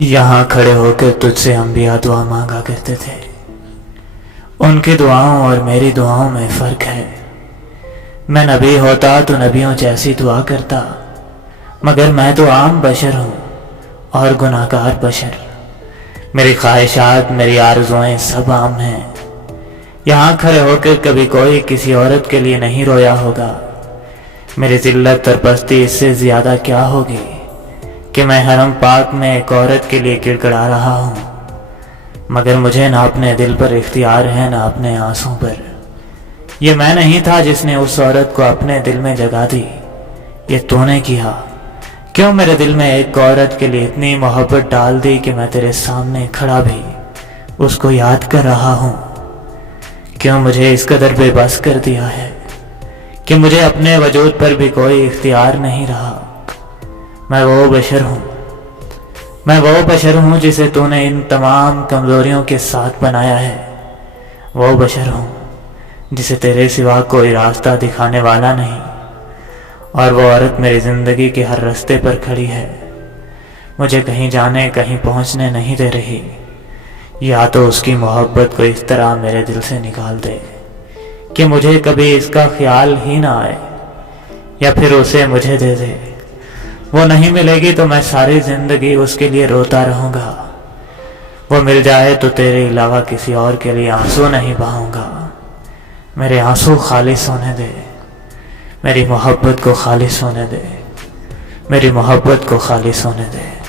یہاں کھڑے ہو کر تجھ سے انبیاء دعا مانگا کرتے تھے۔ ان کی دعاؤں اور میری دعاؤں میں فرق ہے۔ میں نبی ہوتا تو نبیوں جیسی دعا کرتا، مگر میں تو عام بشر ہوں اور گناہ گار بشر۔ میری خواہشات، میری آرزوئیں سب عام ہیں۔ یہاں کھڑے ہو کر کبھی کوئی کسی عورت کے لیے نہیں رویا ہوگا۔ میری ذلت اور پستی اس سے زیادہ کیا ہوگی کہ میں حرم پاک میں ایک عورت کے لیے گڑگڑا رہا ہوں، مگر مجھے نہ اپنے دل پر اختیار ہے نہ اپنے آنسوں پر۔ یہ میں نہیں تھا جس نے اس عورت کو اپنے دل میں جگہ دی، یہ تو نے کیا۔ کیوں میرے دل میں ایک عورت کے لیے اتنی محبت ڈال دی کہ میں تیرے سامنے کھڑا بھی اس کو یاد کر رہا ہوں؟ کیوں مجھے اس قدر بے بس کر دیا ہے کہ مجھے اپنے وجود پر بھی کوئی اختیار نہیں رہا؟ میں وہ بشر ہوں جسے تو نے ان تمام کمزوریوں کے ساتھ بنایا ہے۔ وہ بشر ہوں جسے تیرے سوا کوئی راستہ دکھانے والا نہیں، اور وہ عورت میری زندگی کے ہر راستے پر کھڑی ہے، مجھے کہیں جانے کہیں پہنچنے نہیں دے رہی۔ یا تو اس کی محبت کو اس طرح میرے دل سے نکال دے کہ مجھے کبھی اس کا خیال ہی نہ آئے، یا پھر اسے مجھے دے دے۔ وہ نہیں ملے گی تو میں ساری زندگی اس کے لیے روتا رہوں گا۔ وہ مل جائے تو تیرے علاوہ کسی اور کے لیے آنسو نہیں بہاؤں گا۔ میرے آنسو خالص ہونے دے، میری محبت کو خالص ہونے دے، میری محبت کو خالص ہونے دے۔